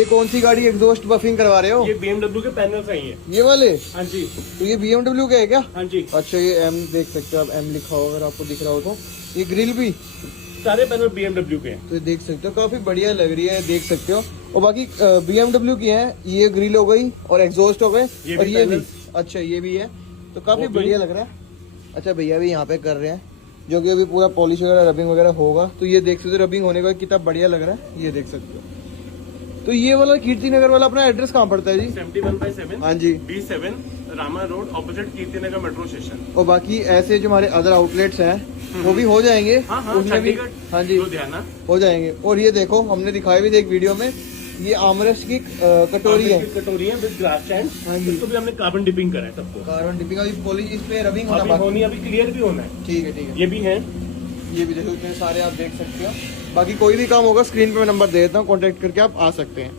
ये कौन सी गाड़ी एग्जॉस्ट बफिंग करवा रहे हो? ये BMW के पैनल ही है। ये वाले? हाँ जी। तो ये BMW का है क्या? हाँ जी। अच्छा, ये M देख सकते हो आप, M लिखा हो अगर आपको दिख रहा हो तो। ये ग्रिल भी सारे पैनल BMW के हैं। तो देख सकते हो, काफी बढ़िया लग रही है, देख सकते हो। और बाकी BMW की है, ये ग्रिल हो गई और एग्जॉस्ट हो गए और ये भी। अच्छा, ये भी है, तो काफी बढ़िया लग रहा है। अच्छा, भैया भी यहाँ पे कर रहे हैं, जो कि अभी पूरा पॉलिश वगैरह रबिंग वगैरह होगा। तो ये देख सकते हो रबिंग होने का कितना बढ़िया लग रहा है, ये देख सकते हो। तो ये वाला कीर्ति नगर वाला अपना एड्रेस कहाँ पड़ता है जी? 71/7। हाँ जी। B7 Rama road opposite Kirti Nagar metro station. और बाकी ऐसे जो हमारे अदर आउटलेट्स हैं वो भी हो जाएंगे। हाँ, उसमें भी हाँ जी लुधियाना हो जाएंगे। और ये देखो, हमने दिखाई भी थी एक वीडियो में, ये आमरस की कटोरी है। कटोरी है विद ग्लास स्टैंड। हाँ जी। इसको भी हमने कार्बन डिपिंग करा है सबको। कार्बन डिपिंग अभी पॉलिश इस पे रबिंग होना अभी बाकी। होनी, अभी क्लियर भी होना है। ठीक है, ठीक है। ये भी है। ये भी देखो, इतने सारे आप देख सकते हो। बाकी कोई भी काम होगा स्क्रीन पे मैं नंबर दे देता हूँ, कॉन्टेक्ट करके आप आ सकते हैं।